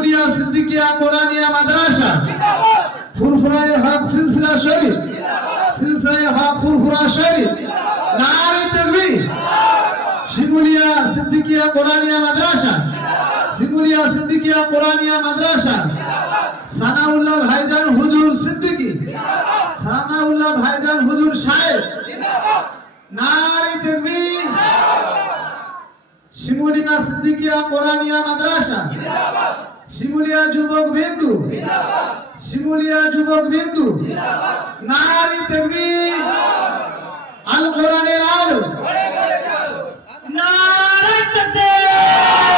শিমুলিয়া সিদ্দিকিয়া কোরআনিয়া মাদ্রাসা ফুরফুরায়ে হক সিলসিলা শরীফ সিলসিলায়ে হক ফুরফুরা শরীফ নারে তাকবীর শিমুলিয়া সিদ্দিকিয়া কোরআনিয়া মাদ্রাসা শিমুলিয়া সিদ্দিকিয়া কোরআনিয়া মাদ্রাসা সানাউল্লাহ ভাইজান হুজুর সিদ্দিকী সানাউল্লাহ ভাইজান হুজুর সাহেব নারে তাকবীর শিমুলিয়া সিদ্দিকিয়া কোরআনিয়া মাদ্রাসা শিমুলিয়া যুবক বিন্দু শিমুলিয়া যুবক বিন্দু নারে তাকবীর আল কোরআনের আলো নারে তাকবীর